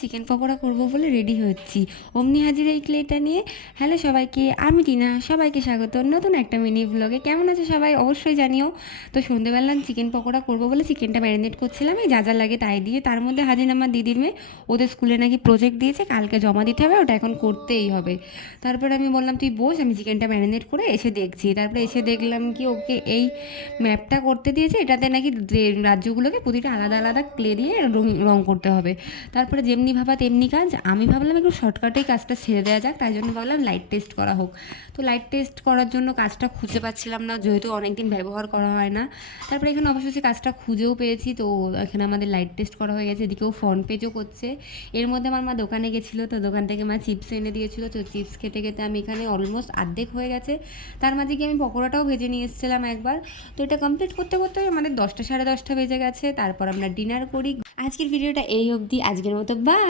Chicken pakora করব বলে ready হচ্ছি, অমনি হাজির এই ক্লেটা নিয়ে। হ্যালো সবাইকে, আমি টিনা, সবাইকে স্বাগত নতুন একটা মিনি ব্লগে। কেমন আছে সবাই অবশ্যই জানিও। তো সন্ধ্যেবেলা চিকেন পকোড়া করব বলে চিকেনটা ম্যারিনেট করছিলাম, এই যা যা লাগে তাই দিয়ে। তার মধ্যে হাজির আমার দিদির মেয়ে, ওদের স্কুলে নাকি প্রজেক্ট দিয়েছে, কালকে জমা দিতে হবে, ওটা এখন করতেই হবে। তারপরে আমি বললাম তুই বস, আমি চিকেনটা ম্যারিনেট করে এসে দেখছি। তারপরে এসে দেখলাম কি ওকে এই ম্যাপটা করতে দিয়েছে, এটাতে নাকি রাজ্যগুলোকে প্রতিটা আলাদা আলাদা ক্লে দিয়ে রং করতে হবে। তারপরে যেমনি ভাবা তেমনি কাজ। আমি ভাবলাম একটু শর্টকাটেই কাজটা ছেড়ে দেওয়া যাক, তাই জন্য ভাবলাম লাইট টেস্ট করা হোক। তো লাইট টেস্ট করার জন্য কাজটা খুঁজে পাচ্ছিলাম না, যেহেতু অনেক দিন ব্যবহার করা হয় না। তারপরে এখানে অবশ্যই কাজটা খুঁজেও পেয়েছি। তো এখানে আমাদের লাইট টেস্ট করা হয়ে গেছে, এদিকেও ফ্রন্ট পেজও করছে। এর মধ্যে আমার মা দোকানে গেছিলো, তো দোকান থেকে মা চিপস এনে দিয়েছিলো। তো চিপস খেতে খেতে আমি এখানে অলমোস্ট অর্ধেক হয়ে গেছে। তার মাঝে গিয়ে আমি পকোড়াটাও ভেজে নিয়ে এসেছিলাম একবার। তো এটা কমপ্লিট করতে করতে আমাদের 10টা সাড়ে 10টা বেজে গেছে। তারপর আমরা ডিনার করি। আজকের ভিডিওটা এই অবধি, আজকের মতো বাই।